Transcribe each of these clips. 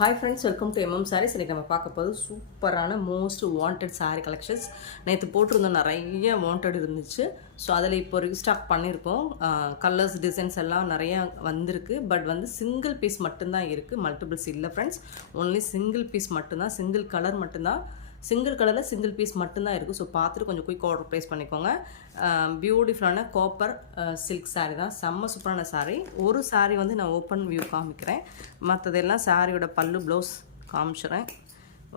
Hi friends, welcome to MM Sarees. இன்னைக்கு நம்ம பார்க்க போது சூப்பரான மோஸ்ட் வாண்டட் saree கலெக்ஷன்ஸ். நேற்று போட்டிருந்தோம், நிறைய வாண்டட் இருந்துச்சு. ஸோ அதில் இப்போ ரீஸ்டாக் பண்ணியிருக்கோம். கலர்ஸ் டிசைன்ஸ் எல்லாம் நிறையா வந்திருக்கு. பட் வந்து சிங்கிள் பீஸ் மட்டும்தான் இருக்குது, மல்டிபிள்ஸ் இல்லை ஃப்ரெண்ட்ஸ். ஒன்லி சிங்கிள் பீஸ் மட்டும்தான், சிங்கிள் கலர் மட்டும்தான், சிங்கிள் கலரில் சிங்கிள் பீஸ் மட்டும்தான் இருக்குது. ஸோ பார்த்துட்டு கொஞ்சம் குயிக் ஆர்டர் ப்ளேஸ் பண்ணிக்கோங்க. பியூட்டிஃபுல்லான காப்பர் சில்க் சாரீ தான், செம்ம சூப்பரான சாரீ. ஒரு சாரீ வந்து நான் ஓப்பன் வியூ காமிக்கிறேன், மற்றதெல்லாம் சாரியோட பல்லு ப்ளவுஸ் காமிச்சிட்றேன்.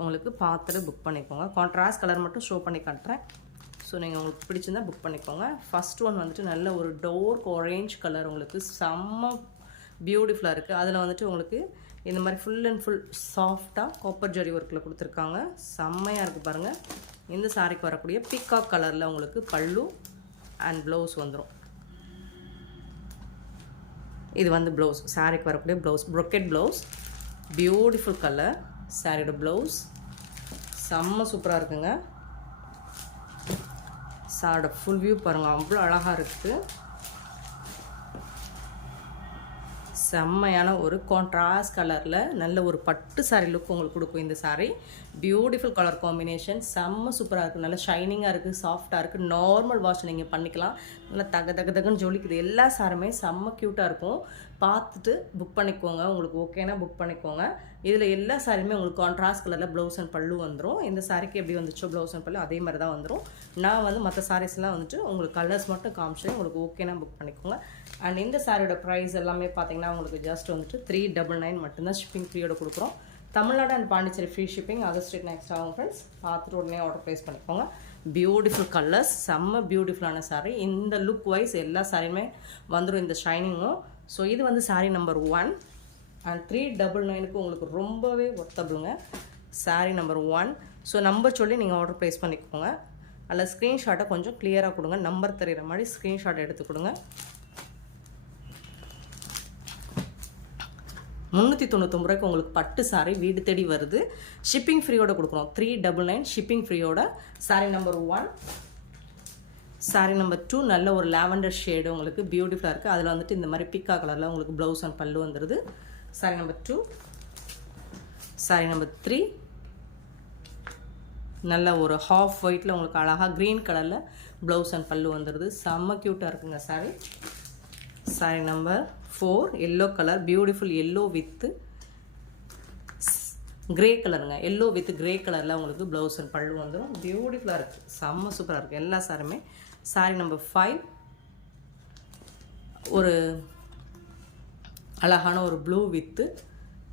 உங்களுக்கு பார்த்துட்டு புக் பண்ணிக்கோங்க. கான்ட்ராஸ்ட் கலர் மட்டும் ஷோ பண்ணி காட்டுறேன். ஸோ நீங்கள் உங்களுக்கு பிடிச்சிருந்தால் புக் பண்ணிக்கோங்க. ஃபஸ்ட் ஒன் வந்துட்டு நல்ல ஒரு டார்க் ஆரேஞ்ச் கலர், உங்களுக்கு செம்ம பியூட்டிஃபுல்லாக இருக்குது. அதில் வந்துட்டு உங்களுக்கு இந்த மாதிரி ஃபுல் அண்ட் ஃபுல் சாஃப்டாக காப்பர் ஜரி ஒர்க்கில் கொடுத்துருக்காங்க. செம்மையாக இருக்குது பாருங்கள். இந்த சாரிக்கு வரக்கூடிய பீகாக் கலரில் உங்களுக்கு பல்லு அண்ட் ப்ளவுஸ் வந்துடும். இது வந்து ப்ளவுஸ், சாரிக்கு வரக்கூடிய ப்ளவுஸ், ப்ரொக்கெட் ப்ளவுஸ், பியூட்டிஃபுல் கலர். சாரியோட ப்ளவுஸ் செம்ம சூப்பராக இருக்குங்க. சாரோட ஃபுல் வியூ பாருங்கள், அவ்வளோ அழகாக இருக்குது. செம்மையான ஒரு கான்ட்ராஸ்ட் கலரில் நல்ல ஒரு பட்டு சாரீ லுக் உங்களுக்கு கொடுக்கும் இந்த சாரீ. பியூட்டிஃபுல் கலர் காம்பினேஷன், செம்ம சூப்பராக இருக்குது. நல்லா ஷைனிங்காக இருக்குது, சாஃப்டாக இருக்குது. நார்மல் வாஷ் நீங்கள் பண்ணிக்கலாம். நல்லா தகன்னு ஜொலிக்குது. எல்லா சாருமே செம்ம க்யூட்டாக இருக்கும். பார்த்துட்டு புக் பண்ணிக்கோங்க. உங்களுக்கு ஓகேனா புக் பண்ணிக்கோங்க. இதில் எல்லா சாரியுமே உங்களுக்கு கான்ட்ராஸ்ட் கலரில் ப்ளவுஸ் அண்ட் பல்லு வந்துடும். இந்த சாரிக்கு எப்படி வந்துச்சோ ப்ளவுஸ் அண்ட் பல்லு அதே மாதிரி தான் வந்துடும். நான் வந்து மற்ற சாரீஸ்லாம் வந்துட்டு உங்களுக்கு கலர்ஸ் மட்டும் காமிச்சிட்டு உங்களுக்கு ஓகேனா புக் பண்ணிக்கோங்க. அண்ட் இந்த சாரியோட ப்ரைஸ் எல்லாமே பார்த்தீங்கன்னா உங்களுக்கு ஜஸ்ட் வந்துட்டு 399 மட்டும்தான். ஷிப்பிங் ஃப்ரீயோட கொடுக்குறோம். Tamil Nadu and Pondicherry free shipping, other state next ஆகும் ஃப்ரெண்ட்ஸ். பார்த்துட்டு உடனே ஆர்டர் ப்ளேஸ் பண்ணிக்கோங்க. பியூட்டிஃபுல் கலர்ஸ், செம்ம பியூட்டிஃபுல்லான சாரீ. இந்த லுக் வைஸ் எல்லா சாரியுமே வந்துடும் இந்த ஷைனிங்கும். ஸோ இது வந்து சாரீ நம்பர் 1 அண்ட் 399க்கு உங்களுக்கு ரொம்பவே ஒர்த்தபிளுங்க. சாரீ நம்பர் 1. ஸோ நம்பர் சொல்லி நீங்கள் ஆர்டர் ப்ளேஸ் பண்ணிக்கோங்க. அதில் ஸ்க்ரீன்ஷாட்டை கொஞ்சம் கிளியராக கொடுங்க, நம்பர் தெரிகிற மாதிரி ஸ்க்ரீன்ஷாட் எடுத்து கொடுங்க. 399 ரூபாய்க்கு உங்களுக்கு பட்டு சாரீ வீடு தேடி வருது. ஷிப்பிங் ஃப்ரீயோட கொடுக்குறோம். 399 ஷிப்பிங் ஃப்ரீயோட. சாரீ நம்பர் 1. சாரீ நம்பர் 2 நல்ல ஒரு லாவெண்டர் ஷேடு, உங்களுக்கு பியூட்டிஃபுல்லாக இருக்குது. அதில் வந்துட்டு இந்த மாதிரி பிக்கா கலரில் உங்களுக்கு ப்ளவுஸ் அண்ட் பல்லு வந்துடுது. சாரீ நம்பர் 2. சாரீ நம்பர் 3 நல்ல ஒரு ஹாஃப் ஒயிட்டில் உங்களுக்கு அழகாக க்ரீன் கலரில் ப்ளவுஸ் அண்ட் பல்லு வந்துடுது. செம்ம க்யூட்டாக இருக்குங்க sari. Sari number 4 yellow colour, beautiful yellow with grey கலருங்க. எல்லோ வித் கிரே கலரில் உங்களுக்கு ப்ளவுஸ் அண்ட் பல்லு வந்துடும். பியூட்டிஃபுல்லாக இருக்குது, செம்ம சூப்பராக இருக்குது எல்லா சாரியுமே. சாரீ நம்பர் 5 ஒரு அழகான ஒரு ப்ளூ வித்து,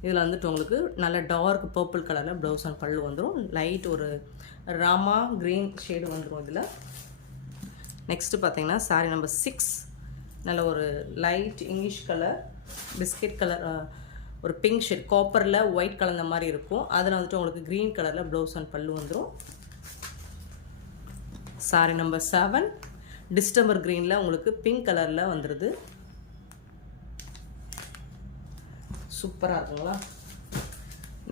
இதில் வந்துட்டு உங்களுக்கு நல்ல டார்க் பர்பிள் கலரில் ப்ளவுஸ் அண்ட் பல்லு வந்துடும். லைட் ஒரு ராமா க்ரீன் ஷேடு வந்துடும் இதில். நெக்ஸ்ட்டு பார்த்தீங்கன்னா சாரீ நம்பர் 6 நல்ல ஒரு light English colour, biscuit colour, ஒரு பிங்க் ஷேட், காப்பரில் ஒயிட் கலந்த மாதிரி இருக்கும். அதில் வந்துட்டு உங்களுக்கு க்ரீன் கலரில் ப்ளவுஸ் அண்ட் பல்லு வந்துடும். சாரீ நம்பர் 7 டிஸ்டம்பர் க்ரீனில் உங்களுக்கு பிங்க் கலரில் வந்துடுது. சூப்பராக இருக்குங்களா.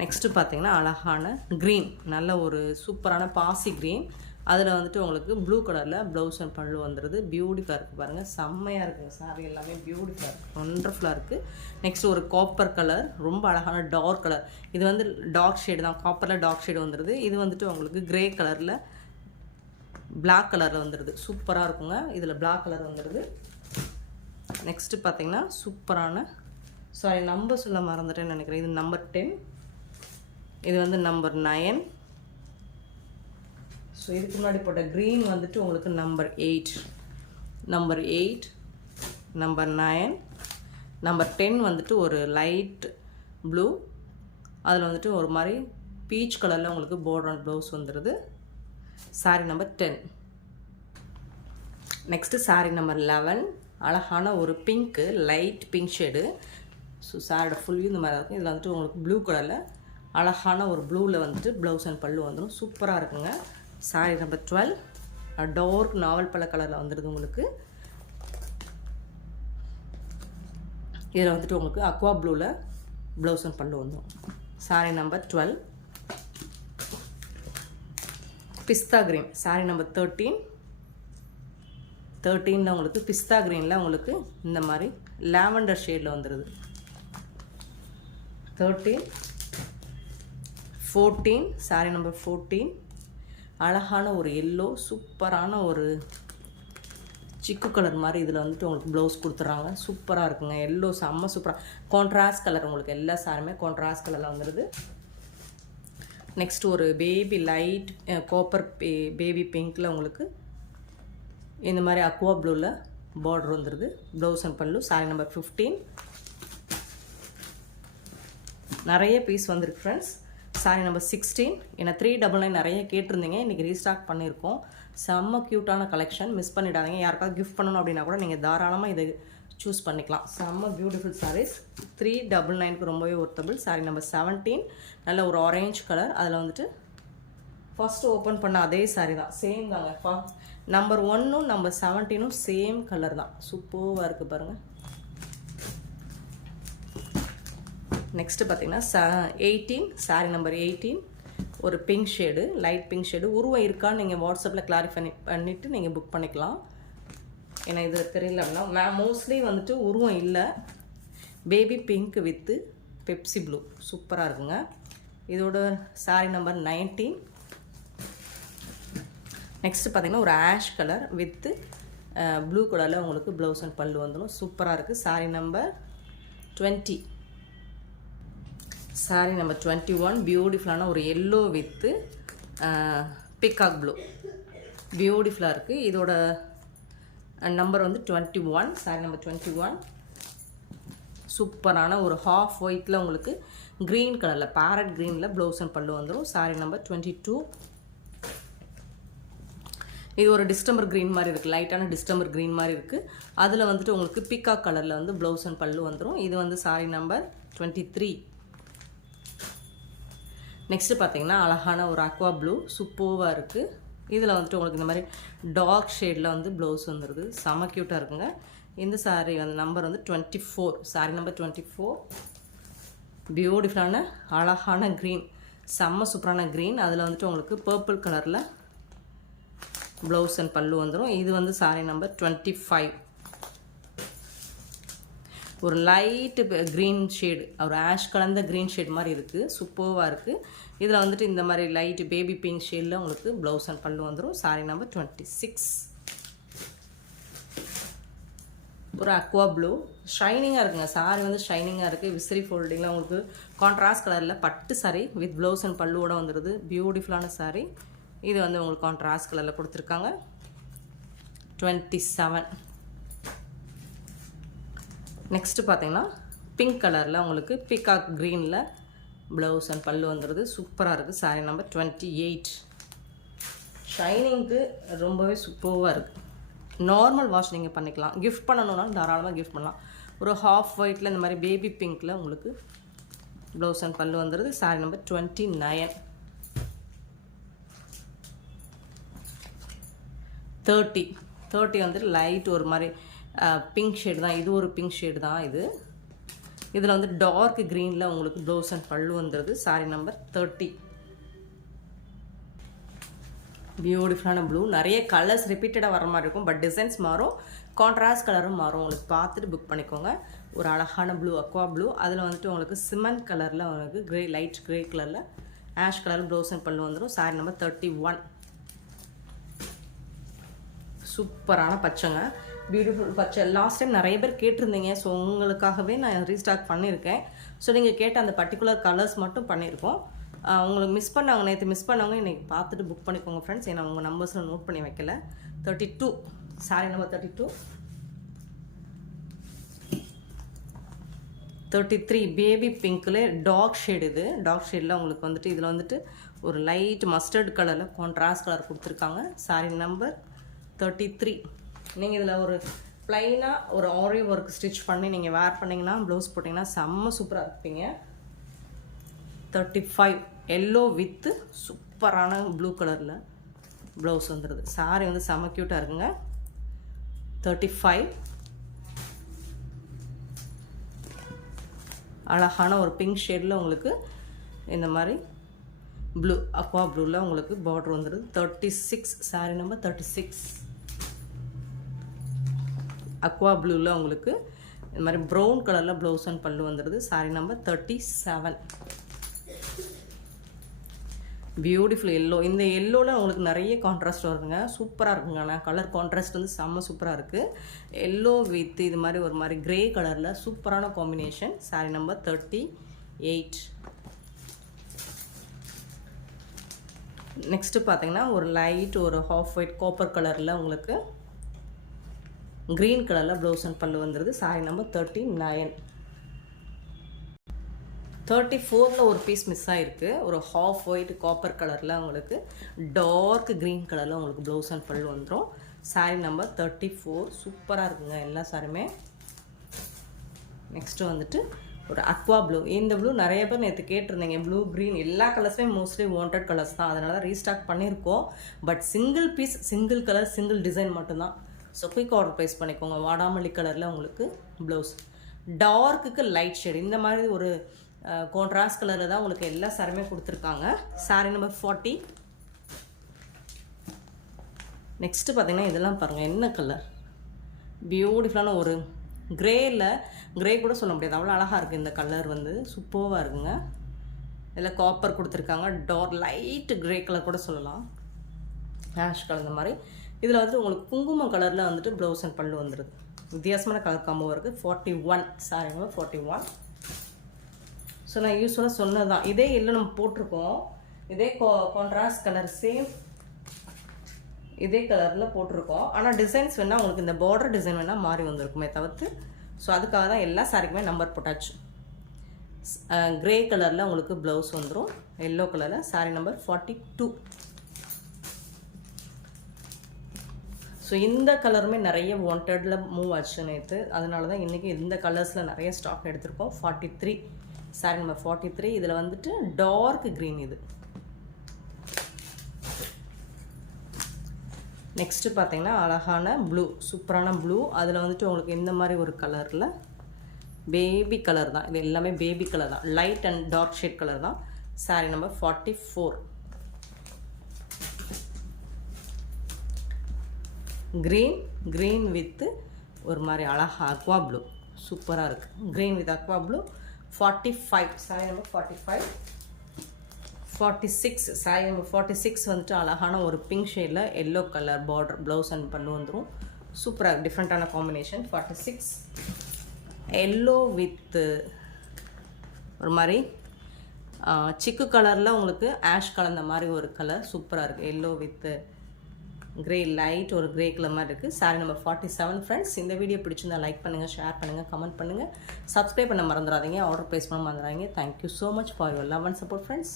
நெக்ஸ்ட்டு பார்த்தீங்கன்னா அழகான க்ரீன், நல்ல ஒரு சூப்பரான பாசி க்ரீன், அதில் வந்துட்டு உங்களுக்கு ப்ளூ கலரில் ப்ளவுஸ் அண்ட் பல்லு வந்துடுது. பியூட்டிஃபுல்லாக இருக்குது பாருங்கள், செம்மையாக இருக்குங்க சாரீ எல்லாமே. பியூட்டிஃபுல்லாக இருக்குது, ஒண்டர்ஃபுல்லாக இருக்குது. நெக்ஸ்ட் ஒரு காப்பர் கலர், ரொம்ப அழகான டார்க் கலர். இது வந்து டார்க் ஷேடு தான், காப்பரில் டார்க் ஷேடு வந்துடுது. இது வந்துட்டு உங்களுக்கு க்ரே கலரில் பிளாக் கலரில் வந்துடுது. சூப்பராக இருக்குங்க. இதில் பிளாக் கலர் வந்துடுது. நெக்ஸ்ட்டு பார்த்தீங்கன்னா சூப்பரான, சாரி நம்பர் சொல்ல மறந்துட்டேன்னு நினைக்கிறேன். இது நம்பர் 10, இது வந்து நம்பர் 9. ஸோ இதுக்கு முன்னாடி போட்ட க்ரீன் வந்துட்டு உங்களுக்கு நம்பர் 8, நம்பர் 8, நம்பர் 9, நம்பர் 10 வந்துட்டு ஒரு லைட் ப்ளூ, அதில் வந்துட்டு ஒரு மாதிரி பீச் கலரில் உங்களுக்கு பார்டர் அண்ட் ப்ளவுஸ் வந்துடுது. Sari number 10. Next sari number 11 அழகான ஒரு pink, light pink shade. So சாரோட ஃபுல் வியூ இந்த மாதிரி இருக்கும். இதில் வந்துட்டு உங்களுக்கு ப்ளூ கலரில் அழகான ஒரு ப்ளூவில் வந்துட்டு ப்ளவுஸ் அண்ட் பல்லு வந்துடும். சூப்பராக இருக்குங்க. சாரீ நம்பர் 12 டார்க் நாவல் பழ கலரில் வந்துடுது உங்களுக்கு. இதில் வந்துட்டு உங்களுக்கு அக்வா ப்ளூவில் ப்ளவுஸ் அண்ட் பல்லு வந்துடும். சாரீ நம்பர் 12 பிஸ்தா க்ரீன். சாரீ நம்பர் 13ல் உங்களுக்கு பிஸ்தா க்ரீனில் உங்களுக்கு இந்த மாதிரி லாவெண்டர் ஷேடில் வந்துடுது. 13 14 saree number 14 அழகான ஒரு எல்லோ சூப்பரான ஒரு சிக்கு கலர் மாதிரி இதில் வந்துட்டு உங்களுக்கு ப்ளவுஸ் கொடுத்துட்றாங்க. சூப்பராக இருக்குங்க. எல்லோ செம்ம சூப்பராக கான்ட்ராஸ்ட் கலர். உங்களுக்கு எல்லா சாரியுமே கான்ட்ராஸ்ட் கலரில் வந்துடுது. நெக்ஸ்ட் ஒரு பேபி லைட் காப்பர் பேபி பிங்க்கில் உங்களுக்கு இந்த மாதிரி அக்வா ப்ளூவில் பார்டர் வந்துடுது. ப்ளவுஸ் அண்ட் பல்லு. Sorry number 15. நிறைய பீஸ் வந்திருக்கு ஃப்ரெண்ட்ஸ். Sorry number 16. ஏன்னா 399 நிறைய கேட்டிருந்தீங்க. இன்றைக்கி ரீஸ்டாக் பண்ணியிருக்கோம். செம்ம க்யூட்டான கலெக்ஷன். மிஸ் பண்ணிடாதீங்க. யாருக்காவது கிஃப்ட் பண்ணணும் அப்படின்னா கூட நீங்கள் தாராளமாக இதை சூஸ் பண்ணிக்கலாம். செம்ம பியூட்டிஃபுல் சாரீஸ். 399க்கு ரொம்பவே ஒர்த்தபிள். Sorry number 17. நல்ல ஒரு ஆரேஞ்ச் கலர். அதில் வந்துட்டு ஃபஸ்ட்டு ஓப்பன் பண்ண அதே சாரீ தான். சேம் தாங்க. நம்பர் 1ம் நம்பர் 17ம் சேம் கலர் தான். சூப்பராக இருக்குது பாருங்கள். நெக்ஸ்ட்டு பார்த்தீங்கன்னா 18. சாரீ நம்பர் 18 ஒரு pink shade, light pink shade. உருவம் இருக்கான்னு நீங்கள் வாட்ஸ்அப்பில் கிளாரிஃபை பண்ணிவிட்டு நீங்கள் புக் பண்ணிக்கலாம். ஏன்னா இது தெரியல அப்படின்னா மோஸ்ட்லி வந்துட்டு உருவம் இல்லை. Baby pink with Pepsi blue சூப்பராக இருக்குங்க. இதோட சாரீ நம்பர் 19. நெக்ஸ்ட்டு பார்த்தீங்கன்னா ஒரு ஆஷ் கலர் வித்து ப்ளூ கலரில் உங்களுக்கு ப்ளவுஸ் அண்ட் பல்லு வந்துடும். சூப்பராக இருக்குது. சாரீ நம்பர் 20. சாரீ நம்பர் 21 பியூட்டிஃபுல்லான ஒரு எல்லோ வித்து பிகாக் ப்ளூ பியூட்டிஃபுல்லாக இருக்குது. இதோட நம்பர் வந்து 21. சாரீ நம்பர் 21 சூப்பரான ஒரு ஹாஃப் ஒயிட்டில் உங்களுக்கு க்ரீன் கலரில் பேரட் க்ரீனில் ப்ளவுஸ் அண்ட் பல்லு வந்துடும். சாரீ நம்பர் 22. இது ஒரு டிஸ்டம்பர் க்ரீன் மாதிரி இருக்குது. லைட்டான டிஸ்டம்பர் க்ரீன் மாதிரி இருக்குது. அதில் வந்துட்டு உங்களுக்கு பிகாக் கலரில் வந்து ப்ளவுஸ் அண்ட் பல்லு வந்துடும். இது வந்து சாரீ நம்பர் 23. நெக்ஸ்ட்டு பார்த்தீங்கன்னா அழகான ஒரு அக்வா ப்ளூ சூப்பராக இருக்குது. இதில் வந்துட்டு உங்களுக்கு இந்த மாதிரி டார்க் ஷேடில் வந்து ப்ளவுஸ் வந்துடுது. செம க்யூட்டாக இருக்குங்க. இந்த சாரீ வந்து நம்பர் வந்து 24. சாரீ நம்பர் 24 பியூட்டிஃபுல்லான அழகான க்ரீன், செம்ம சூப்பரான க்ரீன். அதில் வந்துட்டு உங்களுக்கு பர்பிள் கலரில் ப்ளவுஸ் அண்ட் பல்லு வந்துடும். இது வந்து சாரீ நம்பர் 25. ஒரு லைட்டு க்ரீன் ஷேடு, ஒரு ஆஷ் கலந்த க்ரீன் ஷேட் மாதிரி இருக்குது. சூப்பராக இருக்குது. இதில் வந்துட்டு இந்த மாதிரி லைட்டு பேபி பிங்க் ஷேடில் உங்களுக்கு ப்ளவுஸ் அண்ட் பல்லு வந்துடும். சாரீ நம்பர் 26. ஒரு அக்வா ப்ளூ ஷைனிங்காக இருக்குங்க. சாரீ வந்து ஷைனிங்காக இருக்குது. விசிறி ஃபோல்டிங்கில் உங்களுக்கு கான்ட்ராஸ்ட் கலரில் பட்டு சாரீ வித் ப்ளவுஸ் அண்ட் பல்லுவோட வந்துடுது. பியூட்டிஃபுல்லான சாரீ. இது வந்து உங்களுக்கு கான்ட்ராஸ்ட் கலரில் கொடுத்துருக்காங்க. 27. நெக்ஸ்ட்டு பார்த்தீங்கன்னா பிங்க் கலரில் உங்களுக்கு பிகாக் க்ரீனில் ப்ளவுஸ் அண்ட் பல்லு வந்துடுது. சூப்பராக இருக்குது. சாரீ நம்பர் 28. ஷைனிங்க்கு ரொம்பவே சூப்பராக இருக்குது. நார்மல் வாஷ் நீங்கள் பண்ணிக்கலாம். கிஃப்ட் பண்ணணுன்னாலும் தாராளமாக கிஃப்ட் பண்ணலாம். ஒரு ஹாஃப் ஒயிட்டில் இந்த மாதிரி பேபி பிங்க்கில் உங்களுக்கு ப்ளவுஸ் அண்ட் பல்லு வந்துடுது. சாரீ நம்பர் 29. 30 வந்துட்டு லைட் ஒரு மாதிரி பிங்க் ஷேடு தான். இது ஒரு பிங்க் ஷேடு தான். இதில் வந்து டார்க் க்ரீனில் உங்களுக்கு ப்ளவுஸ் அண்ட் பல்லு வந்துடுது. சாரீ நம்பர் 30. பியூட்டிஃபுல்லான ப்ளூ. நிறைய கலர்ஸ் ரிப்பீட்டடாக வர மாதிரி இருக்கும். பட் டிசைன்ஸ் மாறும், கான்ட்ராஸ்ட் கலரும் மாறும். உங்களுக்கு பார்த்துட்டு புக் பண்ணிக்கோங்க. ஒரு அழகான ப்ளூ அக்வா ப்ளூ. அதில் வந்துட்டு உங்களுக்கு சிமெண்ட் கலரில் உங்களுக்கு க்ரே லைட் க்ரே கலரில் ஆஷ் கலர் ப்ளவுஸ் அண்ட் பல்லு வந்துடும். சாரீ நம்பர் 31. சூப்பரான பச்சைங்க. பியூட்டிஃபுல் பச்சை. லாஸ்ட் டைம் நிறைய பேர் கேட்டிருந்தீங்க. ஸோ உங்களுக்காகவே நான் ரீஸ்டாக் பண்ணியிருக்கேன். ஸோ நீங்கள் கேட்ட அந்த பர்டிகுலர் கலர்ஸ் மட்டும் பண்ணியிருக்கோம். உங்களுக்கு மிஸ் பண்ணவங்க, நேற்று மிஸ் பண்ணவங்க இன்றைக்கி பார்த்துட்டு புக் பண்ணிக்கோங்க ஃப்ரெண்ட்ஸ். ஏன்னா உங்கள் நம்பர்ஸில் நோட் பண்ணி வைக்கல. 32. சாரீ நம்பர் 32. 33 பேபி பிங்க்கில் டார்க் ஷேடு. இது டார்க் ஷேடில் உங்களுக்கு வந்துட்டு இதில் வந்துட்டு ஒரு லைட் மஸ்டர்ட் கலரில் கான்ட்ராஸ்ட் கலர் கொடுத்துருக்காங்க. சாரீ நம்பர் 33. நீங்கள் இதில் ஒரு ப்ளைனாக ஒரு ஆரி ஒர்க் ஸ்டிச் பண்ணி நீங்கள் வேர் பண்ணிங்கன்னா ப்ளவுஸ் போட்டிங்கன்னா செம்ம சூப்பராக இருப்பீங்க. 35 எல்லோ வித்து சூப்பரான ப்ளூ கலரில் ப்ளவுஸ் வந்துடுது. சாரீ வந்து செம்ம க்யூட்டாக இருக்குங்க. 35 அழகான ஒரு பிங்க் ஷேடில் உங்களுக்கு இந்த மாதிரி ப்ளூ அக்வா ப்ளூவில் உங்களுக்கு பார்டர் வந்துடுது. 36 சாரீ நம்பர் 36 அக்வா ப்ளூவில் உங்களுக்கு இந்த மாதிரி ப்ரௌன் கலரில் ப்ளவுஸ் அண்ட் பல்லு வந்துடுது. சாரீ நம்பர் 37. Beautiful yellow. இந்த எல்லோவில் உங்களுக்கு நிறைய கான்ட்ராஸ்ட் வருதுங்க, சூப்பராக இருக்குங்க. ஆனால் கலர் கான்ட்ராஸ்ட் வந்து செம்ம சூப்பராக இருக்குது. எல்லோ வித் இது மாதிரி ஒரு மாதிரி க்ரே கலரில் சூப்பரான காம்பினேஷன். சாரீ நம்பர் 38. நெக்ஸ்ட்டு பார்த்தீங்கன்னா ஒரு லைட் ஒரு ஹாஃப் ஒயிட் காப்பர் கலரில் உங்களுக்கு க்ரீன் கலரில் ப்ளவுஸ் அண்ட் பல்லு வந்துடுது. சாரீ நம்பர் 39. 34ல் ஒரு பீஸ் மிஸ் ஆகிருக்கு. ஒரு ஹாஃப் ஒயிட் காப்பர் கலரில் உங்களுக்கு டார்க் க்ரீன் கலரில் உங்களுக்கு ப்ளவுஸ் அண்ட் பல்லு வந்துடும். சாரீ நம்பர் 34. சூப்பராக இருக்குங்க எல்லா சாரியுமே. நெக்ஸ்ட்டு வந்துட்டு ஒரு அக்வா ப்ளூ. இந்த ப்ளூ நிறைய பேர் நேற்று கேட்டிருந்தீங்க. ப்ளூ க்ரீன் எல்லா கலர்ஸுமே மோஸ்ட்லி வாண்டட் கலர்ஸ் தான், அதனால தான் ரீஸ்டாக் பண்ணியிருக்கோம். But single piece, single colour, single design மட்டும்தான். ஸோ குயிக் ஆர்டர் ப்ளேஸ் பண்ணிக்கோங்க. வாடாமல்லி கலரில் உங்களுக்கு ப்ளவுஸ், டார்க்குக்கு லைட் ஷேட், இந்த மாதிரி ஒரு கான்ட்ராஸ்ட் கலரில் தான் உங்களுக்கு எல்லா சாரியுமே கொடுத்துருக்காங்க. சாரீ நம்பர் 40. நெக்ஸ்ட்டு பார்த்தீங்கன்னா இதெல்லாம் பாருங்கள் என்ன கலர், பியூட்டிஃபுல்லான ஒரு க்ரேயில், க்ரே கூட சொல்ல முடியாது, அவ்வளோ அழகாக இருக்குது இந்த கலர் வந்து, சூப்பராக இருக்குங்க. இதில் காப்பர் கொடுத்துருக்காங்க, லைட் க்ரே கலர் கூட சொல்லலாம், ஆஷ் கலர் இந்த மாதிரி. இதில் வந்து உங்களுக்கு குங்குமம் கலரில் வந்துட்டு ப்ளவுஸ் அண்ட் பல்லு வந்துடுது. வித்தியாசமான கலர் காம்போ இருக்குது. 41. Sorry number 41. ஸோ நான் யூஸ்வலாக சொன்னது தான், இதே இல்லை நம்ம போட்டிருக்கோம், இதே கான்ட்ராஸ்ட் கலர் சேம் இதே கலரில் போட்டிருக்கோம். ஆனால் டிசைன்ஸ் வேணால் உங்களுக்கு இந்த பார்டர் டிசைன் வேணால் மாறி வந்திருக்குமே தவிர்த்து. ஸோ அதுக்காக தான் எல்லா சாரிக்குமே நம்பர் போட்டாச்சு. க்ரே கலரில் உங்களுக்கு ப்ளவுஸ் வந்துடும், எல்லோ கலரில். Sorry number 42. ஸோ இந்த கலருமே நிறைய வாண்டடில் மூவ் ஆச்சு நேற்று, அதனால தான் இன்றைக்கி இந்த கலர்ஸில் நிறைய ஸ்டாக் எடுத்திருக்கோம். 43. Sorry number 43. இதில் வந்துட்டு டார்க் க்ரீன். இது நெக்ஸ்ட்டு பார்த்தீங்கன்னா அழகான ப்ளூ, சூப்பரான ப்ளூ. அதில் வந்துட்டு உங்களுக்கு இந்த மாதிரி ஒரு கலரில் பேபி கலர் தான், இது எல்லாமே பேபி கலர் தான், light and dark shade colour தான். சாரீ நம்பர் 44. க்ரீன் வித் ஒரு மாதிரி அழகாக அக்வா ப்ளூ, சூப்பராக இருக்குது. Green with Aqua blue. 45. Sari number 45. 46. Sorry number 46 வந்துட்டு அழகான ஒரு பிங்க் ஷேடில் yellow colour border blouse and பல்லு வந்துடும். சூப்பராக டிஃப்ரெண்ட்டான காம்பினேஷன். 46. எல்லோ வித் ஒரு மாதிரி சிக்கு கலரில் உங்களுக்கு ஆஷ் கலந்த மாதிரி ஒரு கலர் சூப்பராக இருக்குது. எல்லோ வித் க்ரே, லைட் ஒரு க்ரே கலர் மாதிரி இருக்குது. Sorry number 47. ஃப்ரெண்ட்ஸ், இந்த வீடியோ பிடிச்சிருந்தா லைக் பண்ணுங்கள், ஷேர் பண்ணுங்கள், கமெண்ட் பண்ணுங்கள், சப்ஸ்கிரைப் பண்ண மறந்துடாதீங்க, ஆர்டர் ப்ளேஸ் பண்ண மறந்துடாதீங்க. Thank you so much for your love and support friends.